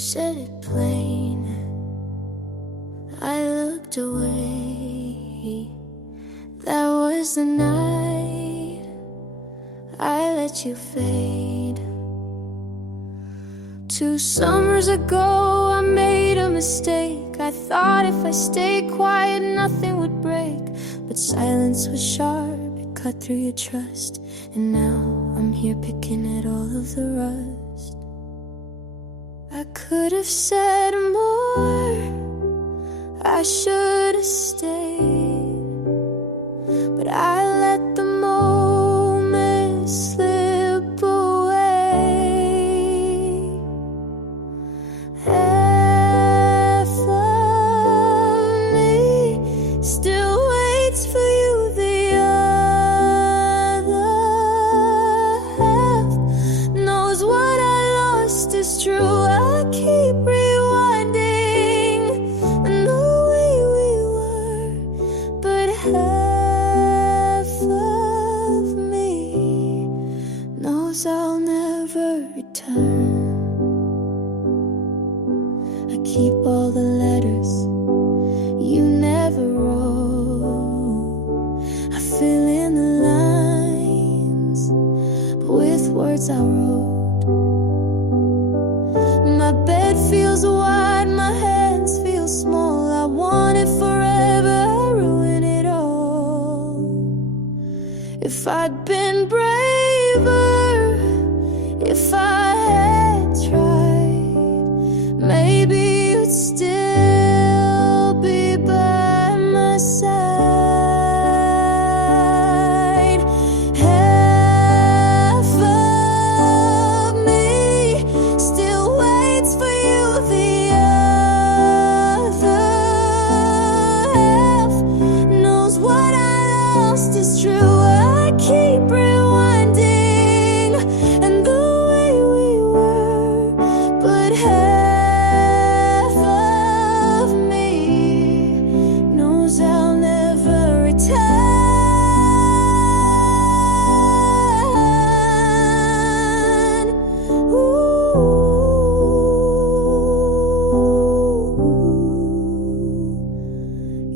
said it plain, I looked away. That was the night I let you fade. 2 summers ago I made a mistake. I thought if I stayed quiet nothing would break, but silence was sharp, it cut through your trust. And now I'm here picking at all of the rust. I could have said more, I should have stayed, but I let the moment slip away. Half of me still waits for you, the other half knows what I lost is true. I keep rewinding and the way we were, but half of me knows I'll never return. I keep all the letters you never wrote. I fill in the lines with words I wrote. My bed feels wide, my hands feel small. I want it forever, I ruin it all. If I'd been braver, if I had tried, maybe you'd still be by my side. Half of me still waits for you, the other half knows what I lost is true. I keep rewinding and the way we were, but half of me knows I'll never return.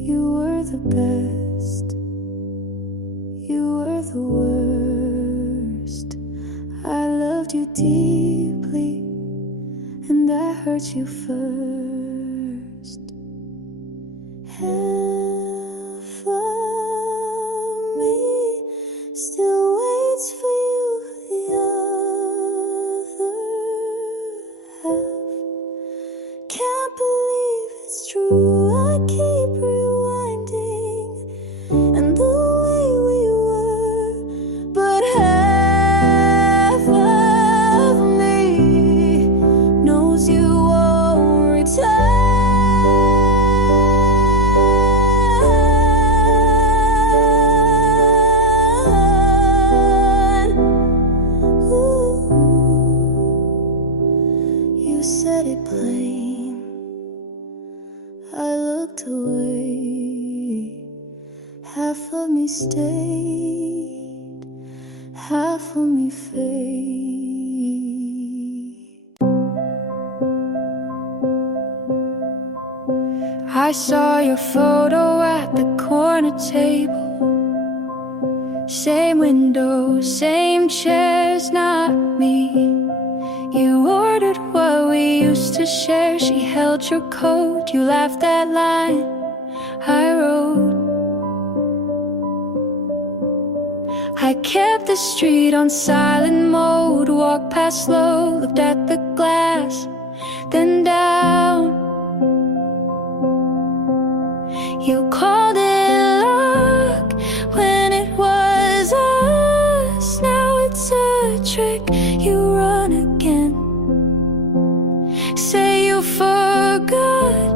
You were the best, you were the worst. I loved you deeply and I hurt you first. Half of me still waits for you, the other half can't believe it's true. I keep rewinding and the way we were, but half of me knows you won't return. Ooh, you said it plain, I looked away. Half of me stayed, half of me faded. I saw your photo at the corner table. Same window, same chairs, not me. You ordered what we used to share. She held your coat, you laughed that line I wrote. I kept the street on silent mode, walked past slow, looked at the glass, then down. You called it luck when it was us. Now it's a trick, you run again. Say you forgot,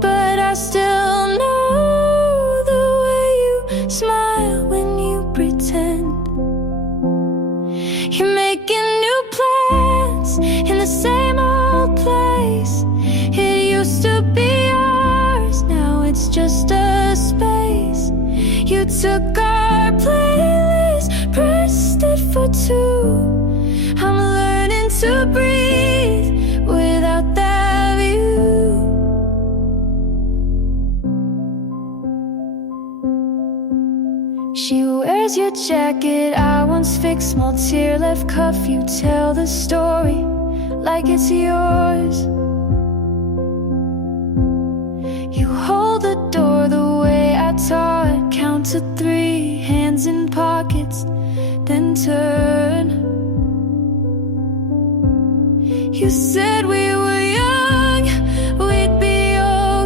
but I still know the way you smile when you pretend. You're making new plans in the same old place. It used to be ours, now it's just a space. You took our playlist, pressed it for 2. I'm learning to breathe without that jacket I once fixed, small tear left cuff. You tell the story like it's yours. You hold the door the way I taught. Count to 3, hands in pockets, then turn. You said we were young, we'd be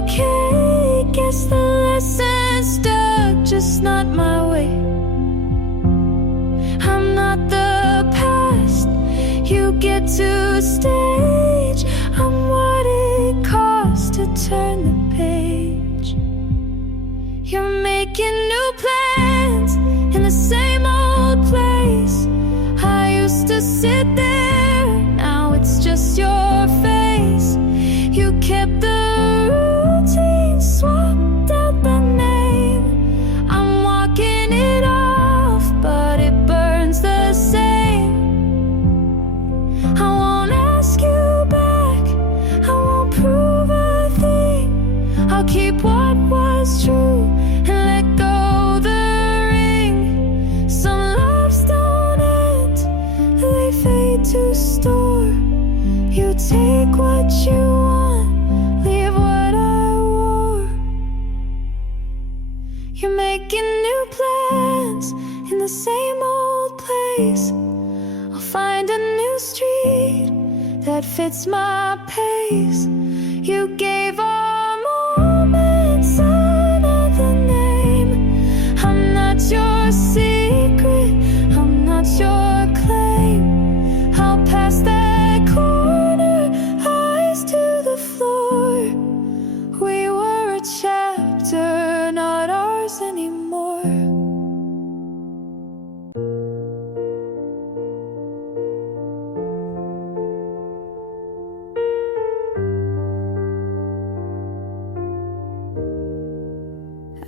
okay. Guess the lesson stuck, just not my way. I'm not the past you get to stage. I'm what it costs to turn the page. You're making new plans in the same old place. I used to sit there, now it's just your face. You kept the routine, swapped out the name. I'm walking it off, but it burns the same. I won't ask you back, I won't prove a thing. I'll keep what was true and let go the ring. Some loves don't end, they fade to store. You take what you want, leave what I wore. You're making new plans in the same old place. I'll find a new street that fits my pace. You gave our moments another name. I'm not your secret, I'm not your claim. I'll pass that corner, eyes to the floor. We were a chapter, not ours anymore.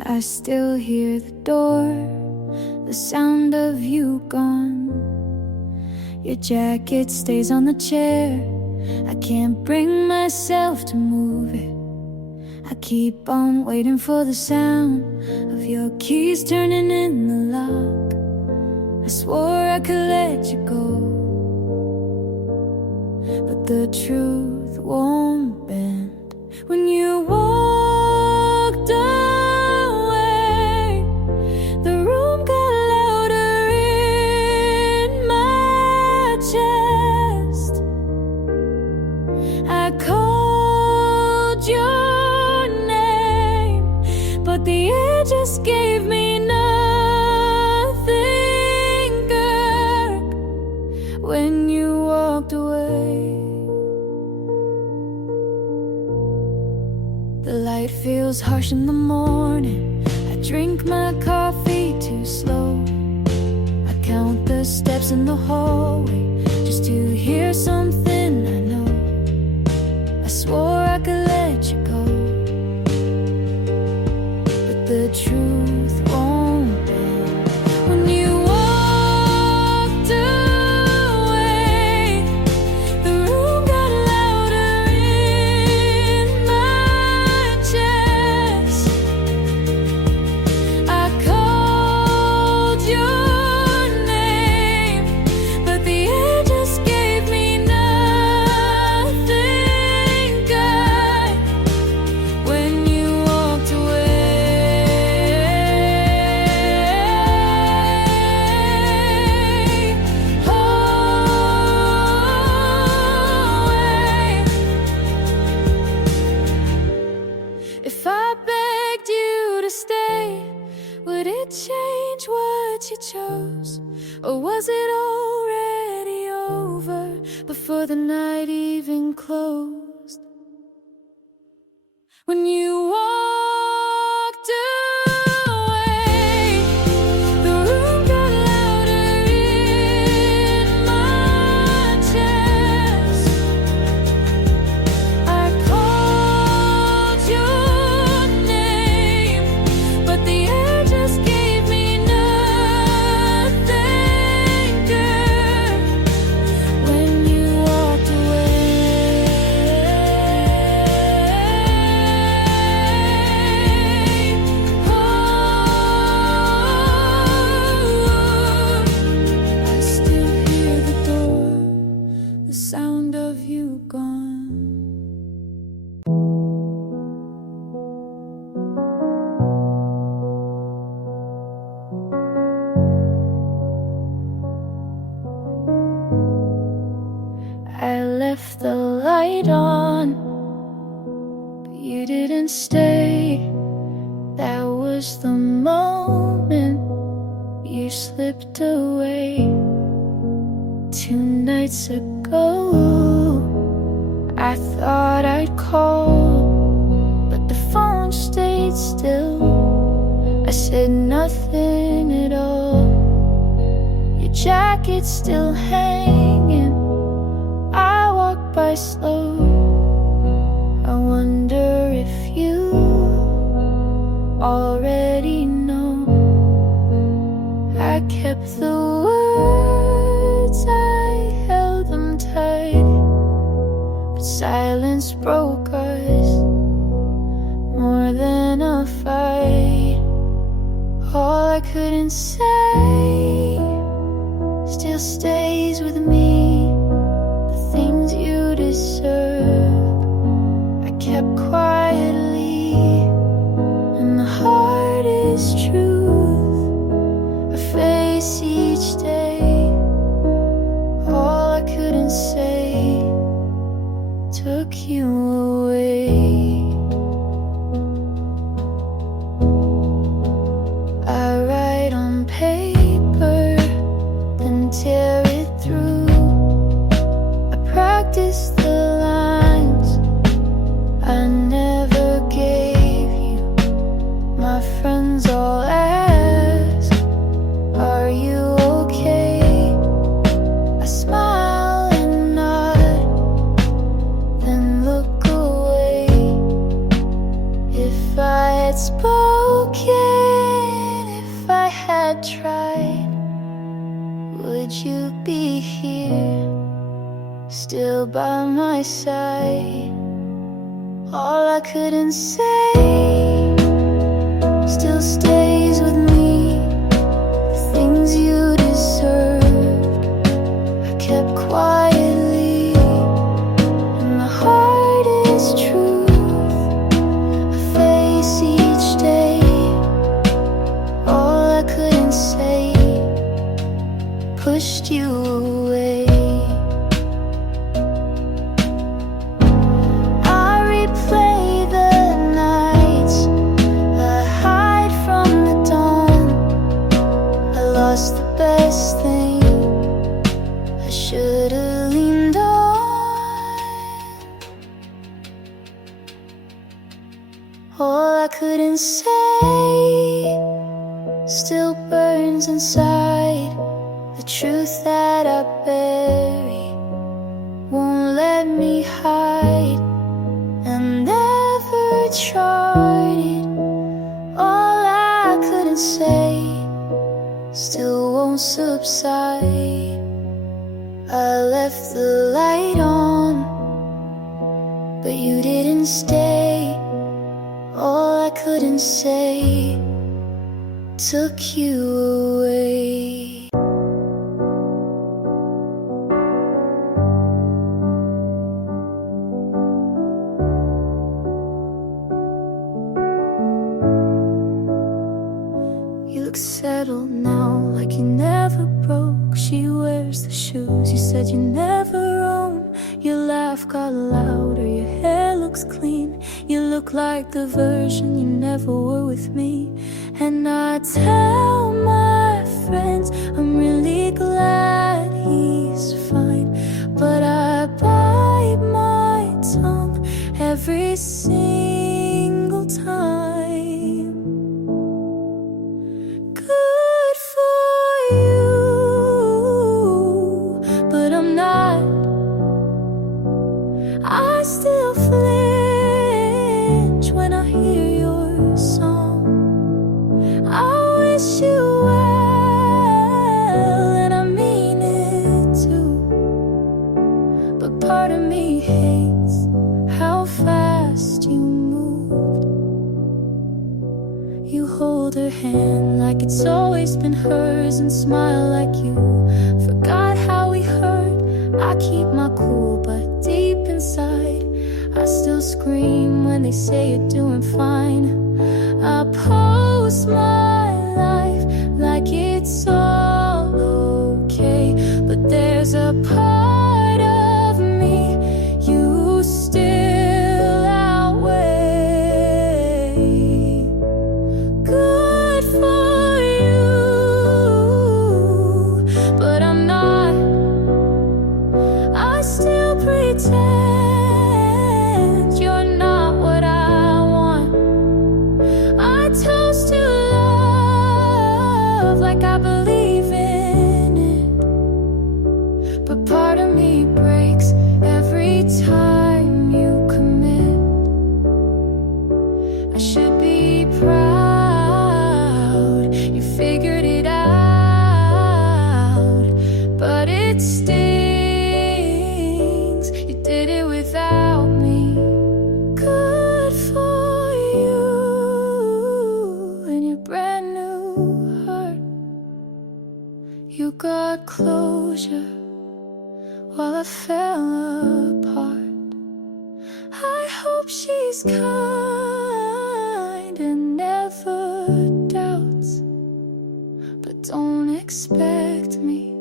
I still hear the door, the sound of you gone. Your jacket stays on the chair, I can't bring myself to move it. I keep on waiting for the sound of your keys turning in the lock. I swore I could let you go, but the truth won't bend. When you walked away, the room got louder in my chest. I called your name, but the air just gave me nothing, girl. When you walked away, the light feels harsh in the morning. I drink my coffee too slow. I count the steps in the hallway just to hear something I know. I swore I could let you go, but the truth won't bend. When you walked away, the room got louder in my chest. I called your name, but the air just gave me nothing, girl. When you walked if I begged you to stay, would it change what you chose? Or was it already over before the night even closed? When you walked away, the room got louder in my chest. I called your name, but the air just gave me nothing, girl. When you walked away, You didn't stay. That was the moment you slipped away. 2 nights ago, I thought I'd call, but the phone stayed still. I said nothing at all. Your jacket's still hanging. I walk by slow. I wonder if you already know. I kept the words, I held them tight, but silence broke us more than a fight. All I couldn't say still stays with me. The things you deserve, I kept quietly, and the heart is truth I face each day. All I couldn't say took you away. I write on paper, then tear it through. I practice the lines I never gave you. My friends all ask, are you okay? I smile and nod, then look away. If I had spoken, if I had tried, would you be here, still by my side? All I couldn't say still stays with me. The things you deserve, I kept quietly, and the heart is truth I face each day. All I couldn't say pushed you away. I replay the nights I hide from the dawn. I lost the best thing I should've leaned on. All I couldn't say still burns inside. The truth that I bury won't let me hide, and never charted. All I couldn't say still won't subside. I left the light on, but you didn't stay. All I couldn't say took you away. You look settled now, like you never broke. She wears the shoes you said you never own. Your laugh got louder, your hair looks clean. You look like the version you never were with me. And I tell my friends I'm really glad he's fine, but I bite my tongue every single time. Good for you, but I'm not. I still flinch when I hear your song. I wish you well, and I mean it too. But part of me hates how fast you moved. You hold her hand like it's always been hers, and smile like you forgot how we hurt. I keep my cool, but deep inside I still scream when they say you're doing fine. I post my life like it's all okay, but there's a part of me you still outweigh. I should be proud. You figured it out, but it stings. You did it without me. Good for you and your brand new heart. You got closure while I fell apart. I hope she's kind and never doubts, but don't expect me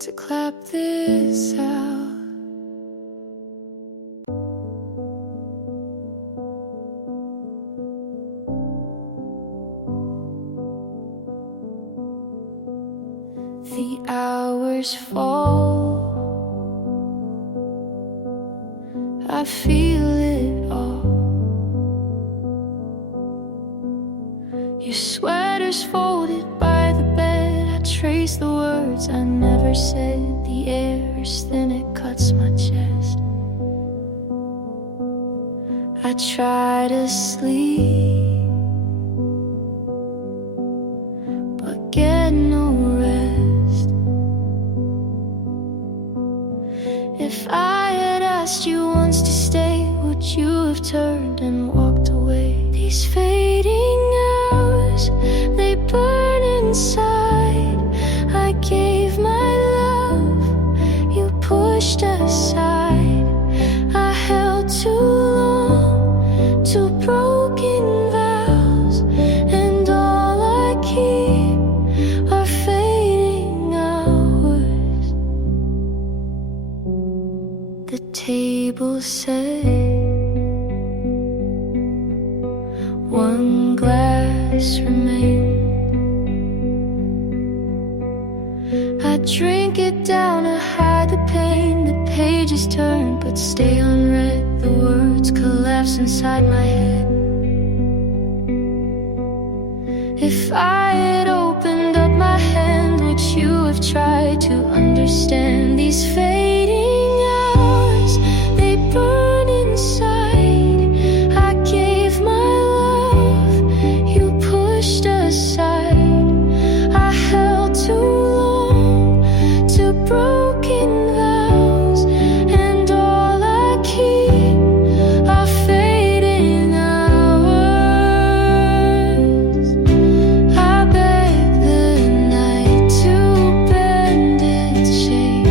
to clap this out. The hours fall, I feel it all. Your sweater's folded by the bed. I trace the words I never said. The air is thin, it cuts my chest. I try to sleep, but get no rest. If I had asked you once to stay, would you have turned and walked away? These fading hours, they burn inside. I gave my love, you pushed aside. I held too long to broken vows, and all I keep are fading hours. The table set, one glass remained. I drink it down to hide the pain. The pages turn but stay unread. The words collapse inside my head. If I had opened up my hand, would you have tried to understand? These fading hours, they burn inside. I gave my love, you pushed aside. I held too long to broken vows, and all I keep are fading hours. I beg the night to bend its shape.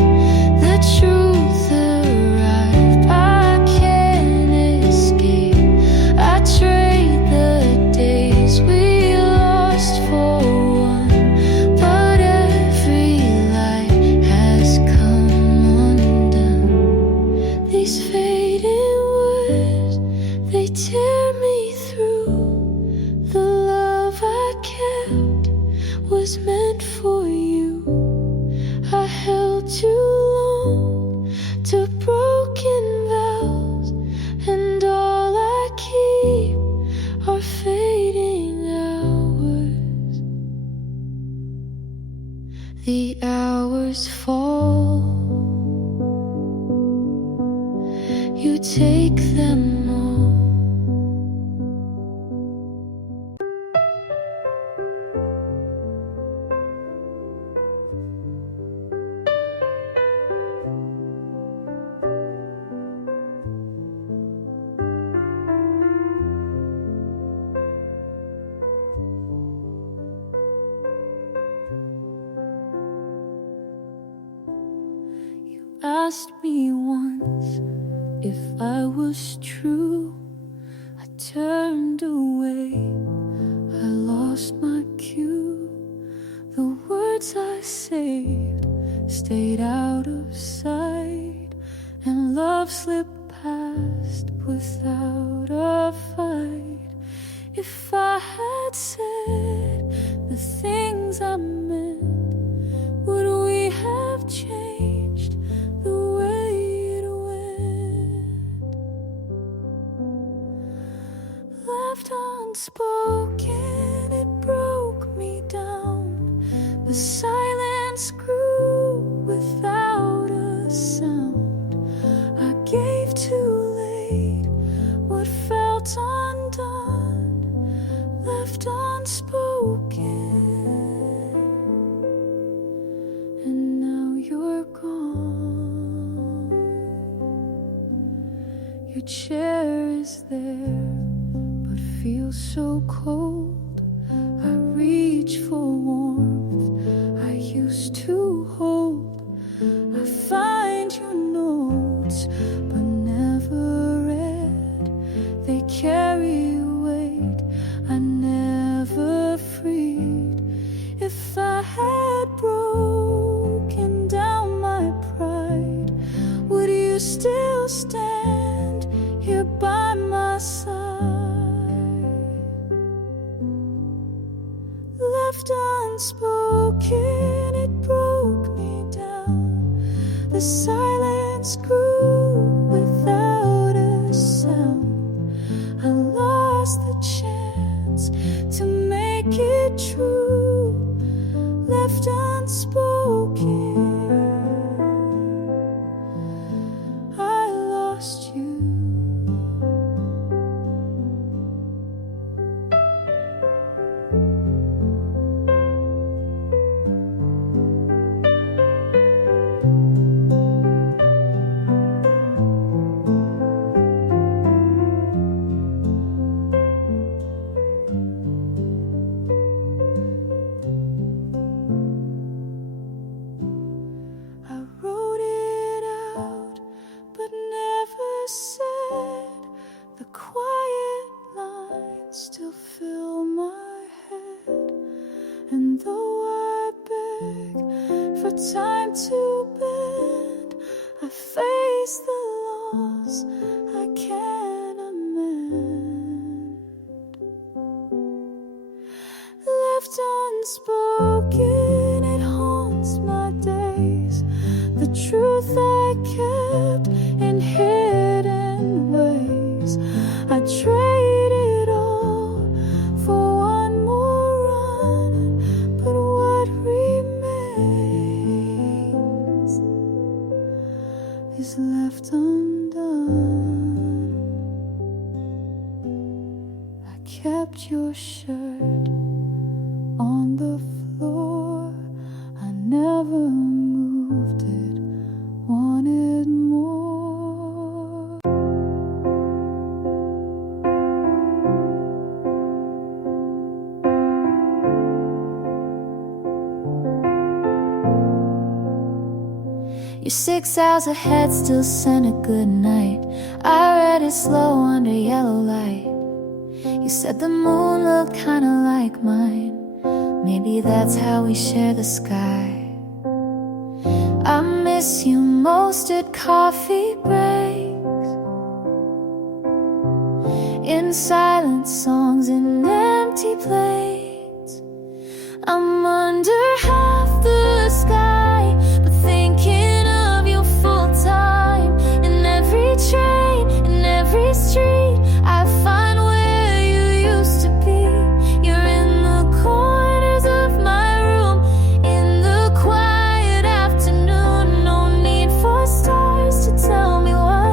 The truth arrived, I can't escape. I trade the days we lost for one, but every light has come undone. These fading words, they tear me through. The love I kept was meant for you. I held too long to broken vows, and all I keep are fading hours. The hours fall, you take them all. Asked me once if I was true. I turned away, I lost my cue. The words I saved stayed out of sight, and love slipped past without a fight. If I had said the things I meant, would we have changed the way it went? Left unspoken, it broke me down. The silence grew without a sound. I gave too late what felt undone. left unspoken. And now you're gone. Your chair is there, but feels so cold. I reach for warmth I used to hold. I find your notes, but never read. They carry a weight I never freed. If I had broken down my pride, would you still stand here by my side? Left unspoken, it broke me down. The silence grew without a sound. I lost the chance to make it true. Left unspoken, I lost you. The quiet lines still fill my head, and though I beg for time to bend, I face the loss I can't amend. Left unspoken, it haunts my days. The truth I kept in hidden ways. I trade it all for one more run, but what remains is left undone. I kept your shirt on the floor. I never moved it, wanted more. You're 6 hours ahead, still sent a good night. I read it slow under yellow light. You said the moon looked kinda like mine. Maybe that's how we share the sky. I miss you most at coffee breaks, in silent songs in empty plates. I'm under half the sky, but thinking of you full time. In every train, in every street, I find where you used to be. You're in the corners of my room, in the quiet afternoon. No need for stars to tell me why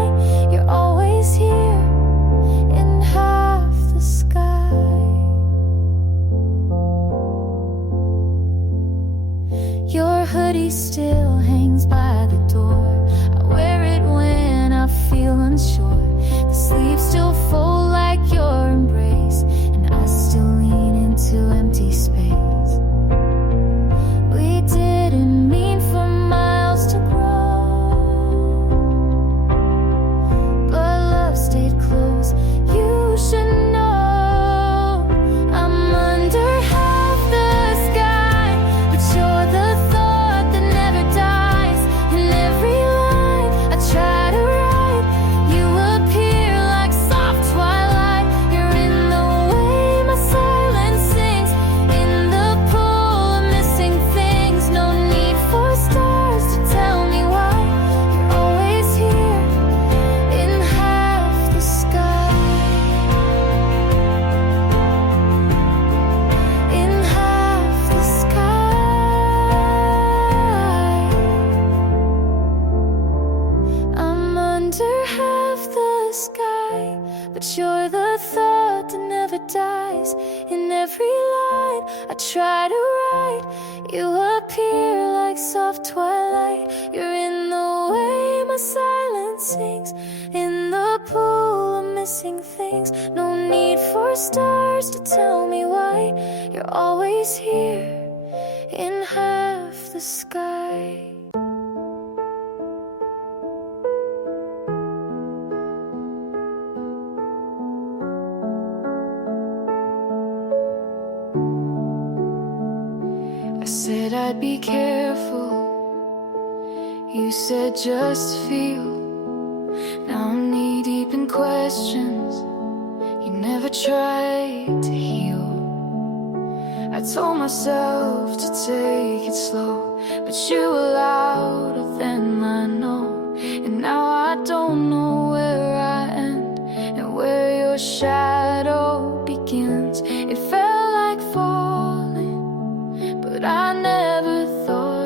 you're always here in half the sky. Your hoodie still hangs by the door. I wear it when I feel unsure. The sleeves still fold like your embrace, and I still lean into empty space. We didn't mean for miles to grow, but love stayed close. You should know I'm under half the sky, but you're the thought that never dies. In every line I try to write, you appear like soft twilight. You're in the way my silence sings, in the pull of missing things. No need for stars to tell me why you're always here in half the sky. In half the sky, I'm under half the sky, but you're the thought thought that never dies. In every line I try to write, you appear like soft twilight. You're in the way my silence sings, in the pool of missing things. No need for stars to tell me why. You're always here in half the sky. I said I'd be careful, you said just feel. Now I'm knee deep in questions you never tried to heal. I told myself to take it slow, but you were louder than I know. And now I don't know where I end and where your shadow begins. It felt like falling, but I never thought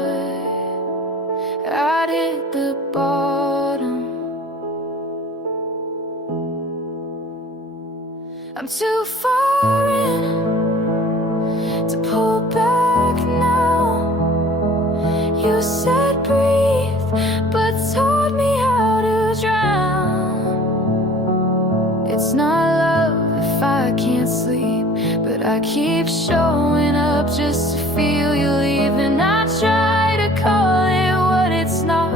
I'd hit the bottom. I'm too far in to pull back now. You said breathe, but taught me how to drown. It's not love if I can't sleep, but I keep showing up just to feel you leave. And I try to call it what it's not,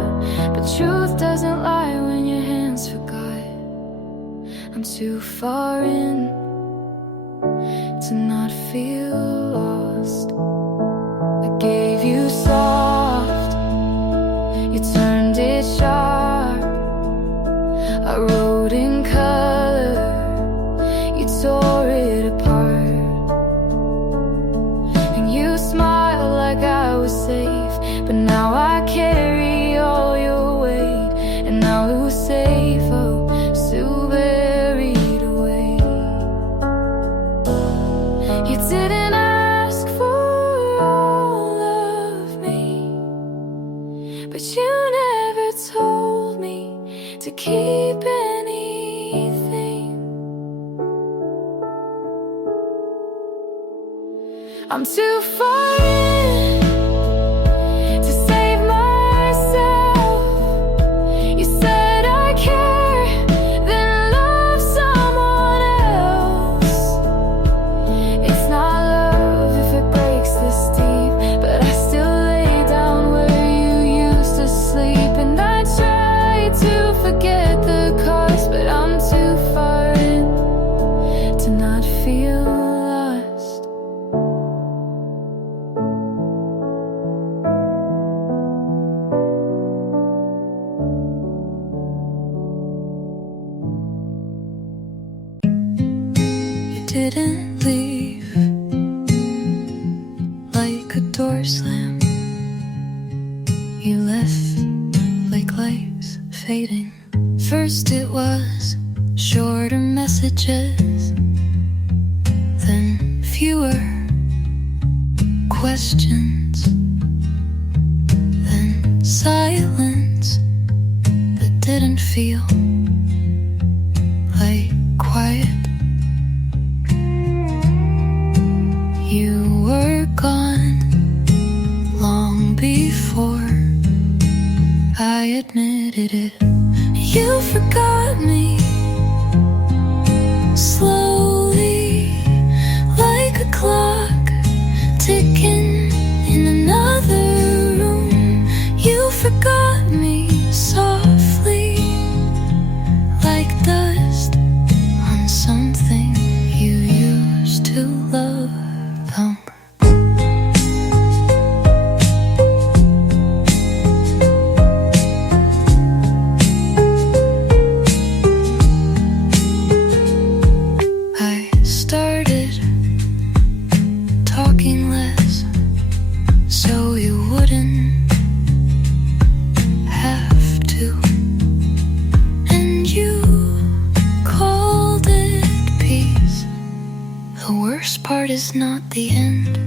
but truth doesn't lie when your hands forgot. I'm too far in to not feel lost. I gave you soft, you turned it sharp. I wrote in color, you tore it apart. And you smiled like I was safe, but now I carry all your weight. And now who's safe? Oh, still buried away. You didn't ask for all of me, but you never told me to keep anything. I'm too far in to save myself. You said I care, then love someone else. It's not love if it breaks this deep, but I still lay down where you used to sleep. And I try to forget the cause, but I'm too far in to not feel lost. You didn't leave like a door slam. You left like lights fading. First it was shorter messages, then fewer questions, then silence that didn't feel like quiet. You were gone long before I admitted it. You forgot me slowly, like a clock ticking in another room. You forgot me softly, like dust on something you used to love. I started talking less, so you wouldn't have to. And you called it peace. The worst part is not the end,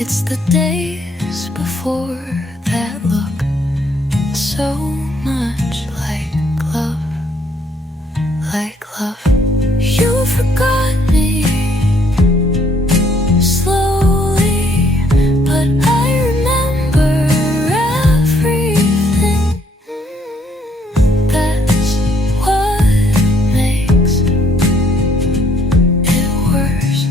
it's the days before that look so much like love, like love. You forgot me slowly, but I remember everything. That's what makes it worse.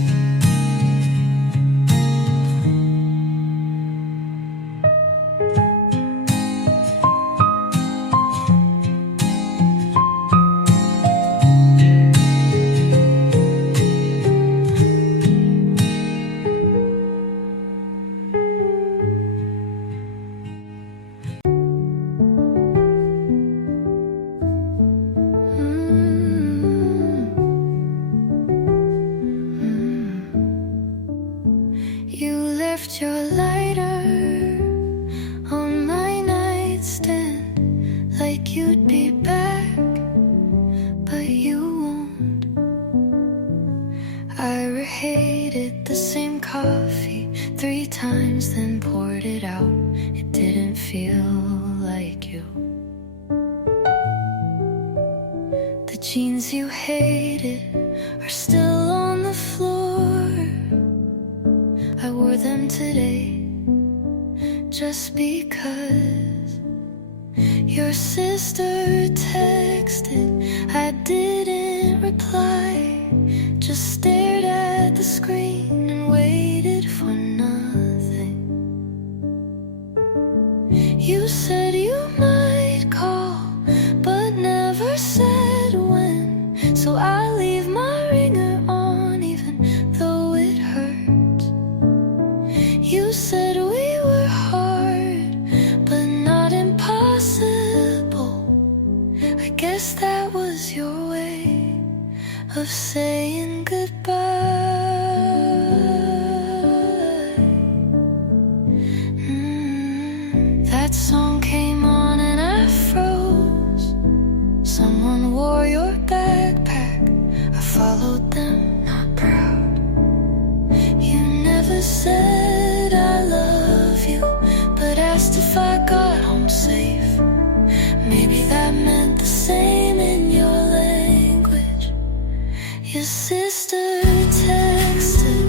You left your lighter on my nightstand, like you'd be back, but you won't. I reheated the same coffee 3 times, then poured it out. It didn't feel like you. The jeans you hated are still on the floor. I wore them today just because your sister texted. I didn't reply, just stared at the screen and waited for nothing. You said you might call, but never said when. So I leave my ringer on even though it hurts. You said we were hard, but not impossible. I guess that was your way of saying goodbye. That song came on and I froze. Someone wore your backpack. I followed them, not proud. You never said I love you, but asked if I got home safe. Maybe that meant the same in your language. Your sister texted.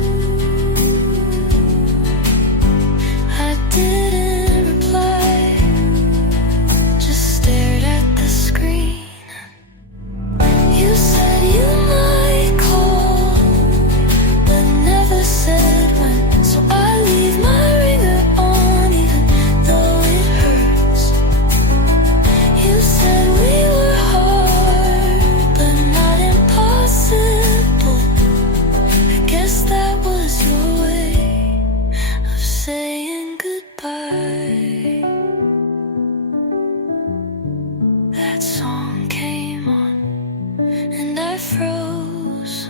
I didn't reply, just stared at the screen. You said you might call, but never said when. So I leave my ringer on even though it hurts. You said we were hard, but not impossible. I guess that was your way of saying goodbye. That song came on and I froze.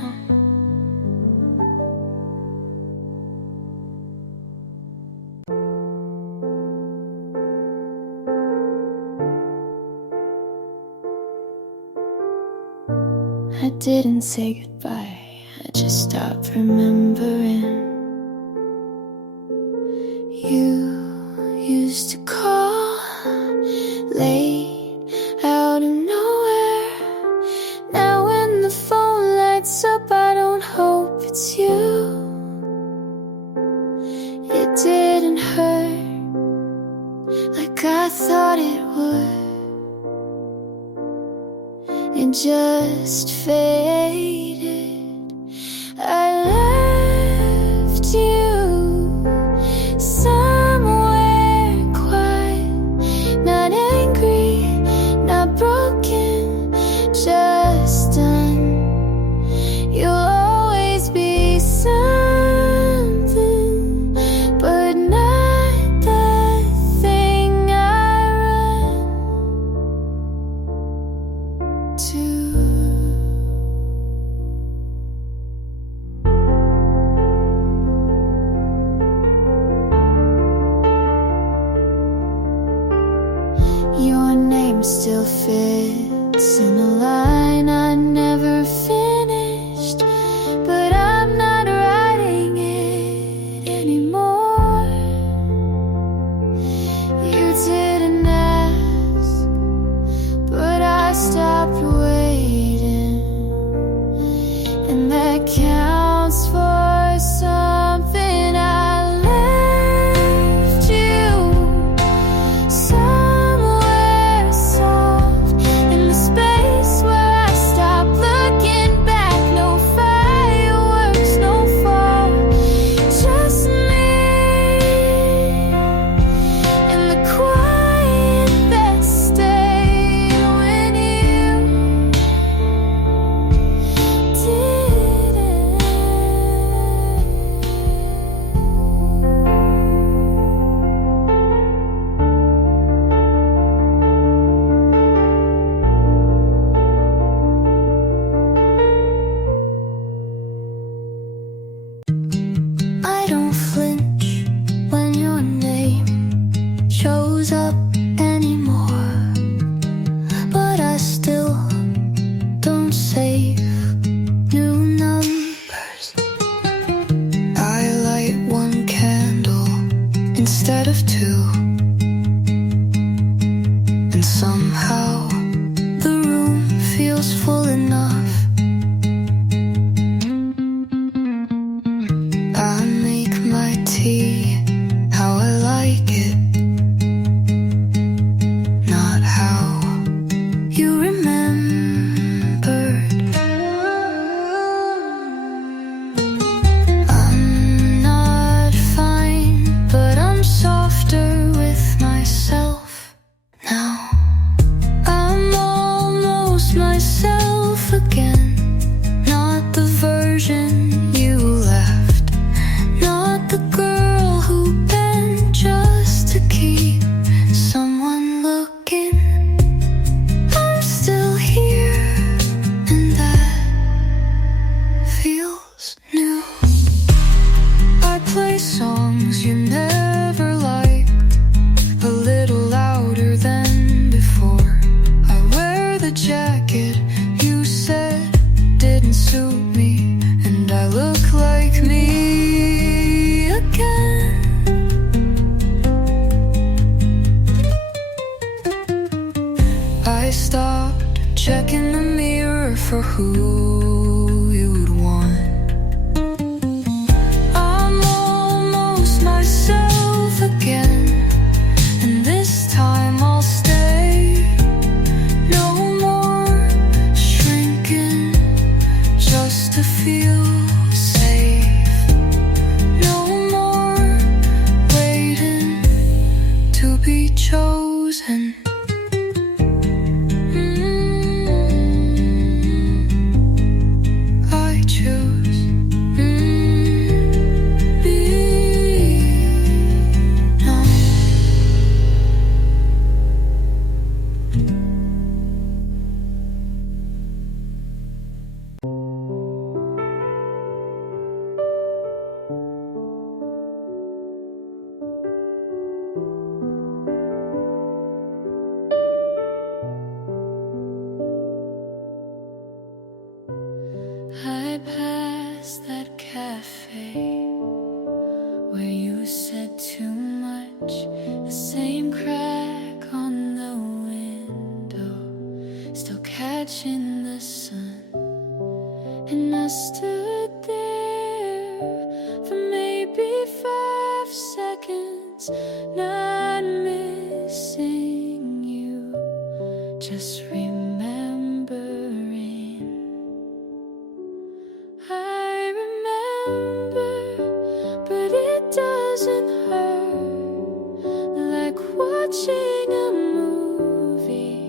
I didn't say goodbye, I just stopped remembering. You used to call late out of nowhere. Now when the phone lights up, I don't hope it's you. It didn't hurt like I thought it would. It just faded. I left you somewhere quiet, not angry, not broken, just done. You'll always be something, but not the thing I run to. Your name still fits in a line I never finished, but I'm not writing it anymore. You didn't ask, but I stopped waiting, and version you left, not the girl who bent just to keep someone looking. I'm still here, and that feels new. I play songs you never liked, a little louder than before. I wear the jacket you said didn't suit me, and I look like me again. I stopped checking the mirror for who you'd want. I'm almost myself again, and this time I'll stay. No more shrinking just to feel safe. No more waiting to be chosen. I choose me now. I passed that cafe where you said too much, the same crack on the window, still catching the sun. And I stood there for maybe 5 seconds, not missing you, just remembering. I remember, but it doesn't hurt like watching a movie.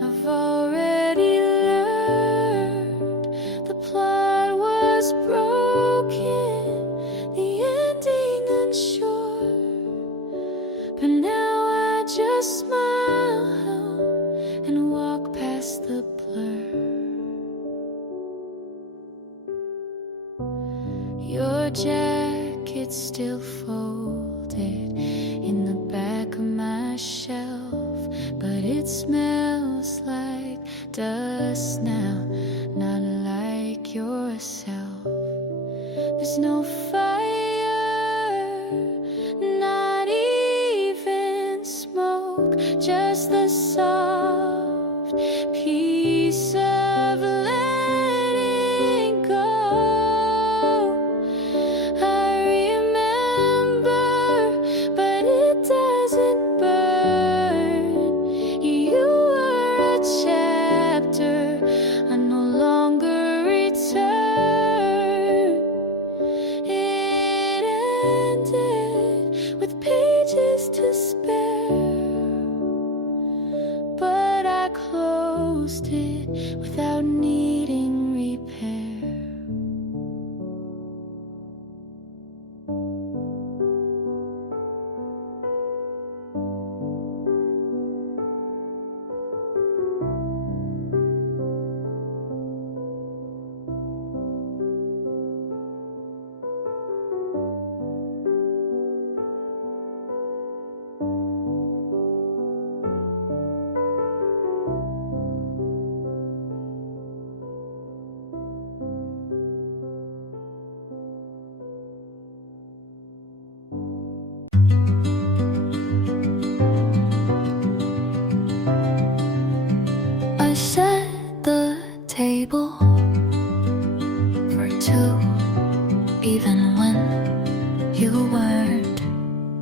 I've already learned the plot was broken, the ending unsure, but now I just smile and walk past the blur. Your jacket's still folded in the back of my shelf, but it smells like dust now, not like yourself. There's no fire, not even smoke, just the soft peace of letting go. To spare, but I closed it without needing repair. I set the table for 2, even when you weren't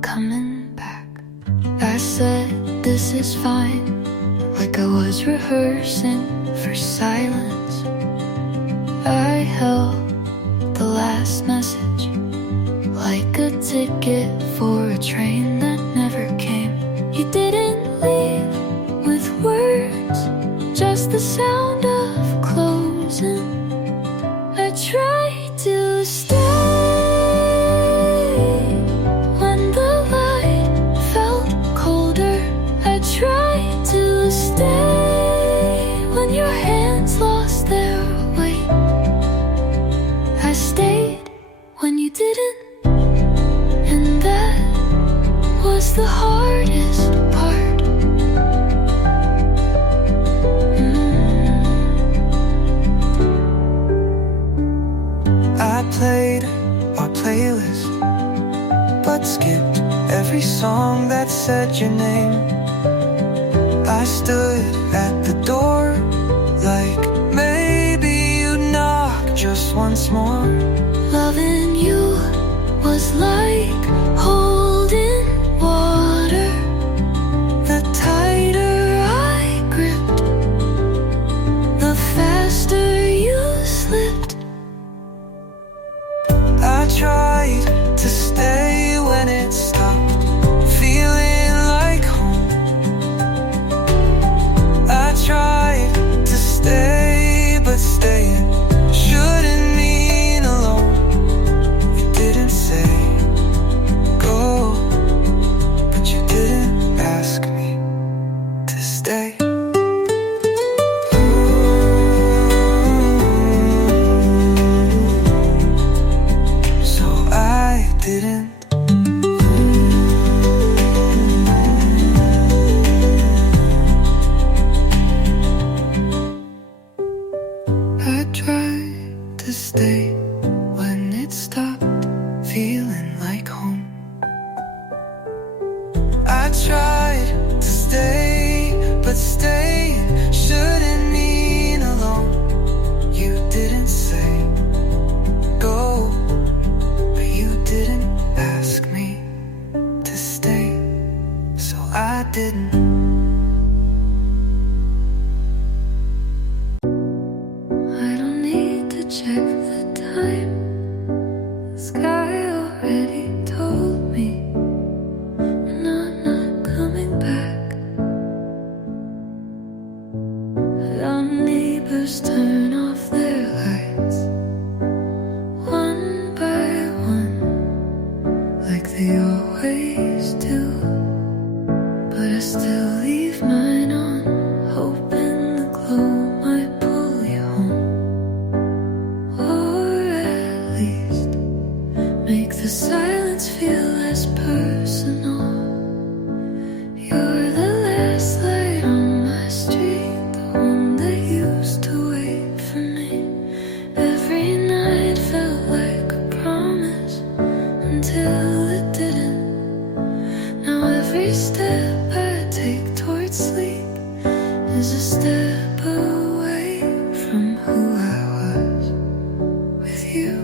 coming back. I said this is fine, like I was rehearsing for silence. I held the last message like a ticket for a train that never came. You didn't leave with words, just the sound of closing. I tried played our playlist, but skipped every song that said your name. I stood at the door, like maybe you'd knock just once more. Loving you was like holding water. The tighter I gripped, the faster you slipped. I tried to stay when it stopped feeling like home. I tried to stay, but staying shouldn't mean alone. You didn't say go, but you didn't ask me to stay. So I didn't. I tried to stay when it stopped feeling like home. I tried to stay, but staying shouldn't mean alone. You didn't say go, but you didn't ask me to stay. So I didn't. I don't need to check the time. The sky already told me, and I'm not coming back. Our neighbors turn off their lights, one by one, like they always do. But I still leave mine on, hoping the glow might pull you home. Or at least make the silence feel less personal. You're the last light on my street, the one that used to wait for me. Every night felt like a promise until it didn't. Now every step I take towards sleep is a step away from who I was with you.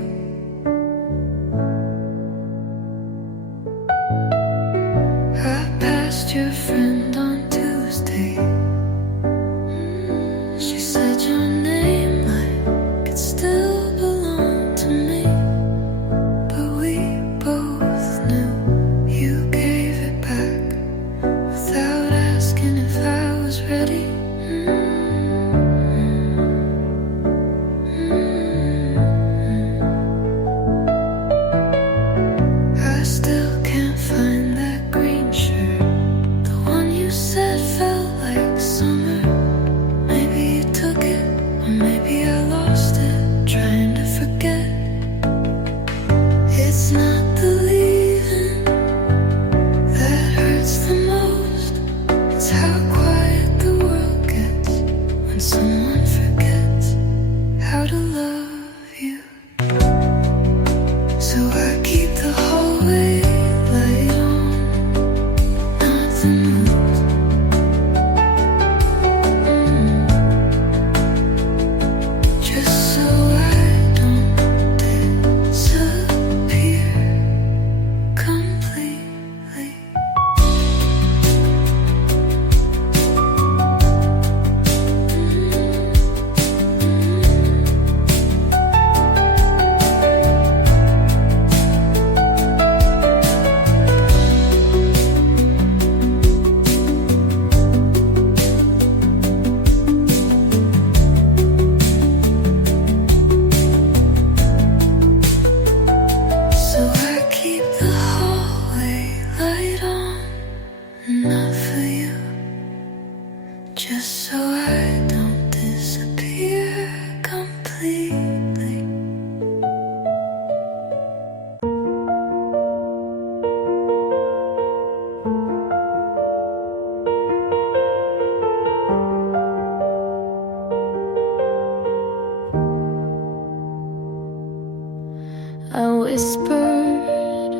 I whispered,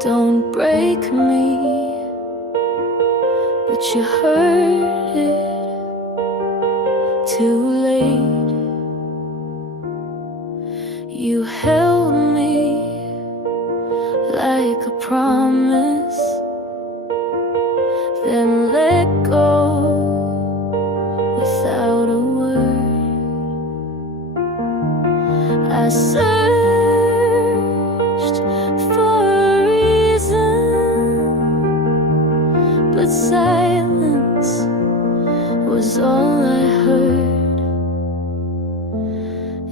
don't break me, but you heard it too late. You held me like a promise, then let go without a word. I searched for a reason, but silence was all I heard.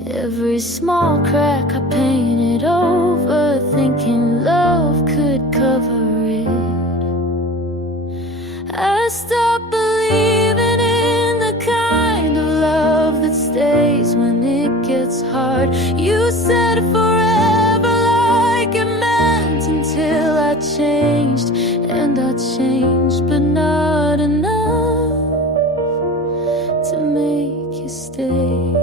Every small crack I painted over, thinking love could cover it. I stopped believing in the kind of love that stays when it gets hard. You said forever like it meant, until I changed, and I changed, but not enough to make you stay.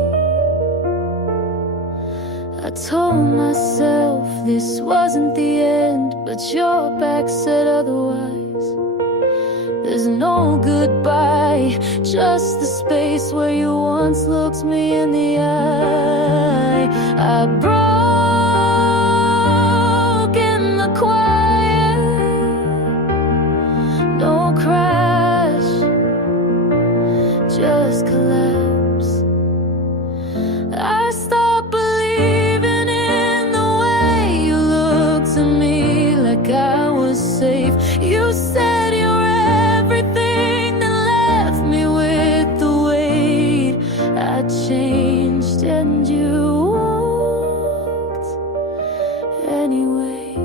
I told myself this wasn't the end, but your back said otherwise. There's no goodbye, just the space where you once looked me in the eye. I broke in the quiet, no crash, just collapse. I stopped believing in the way you looked at me like I was safe. You said you're everything, then left me with the weight. I changed and you walked anyway.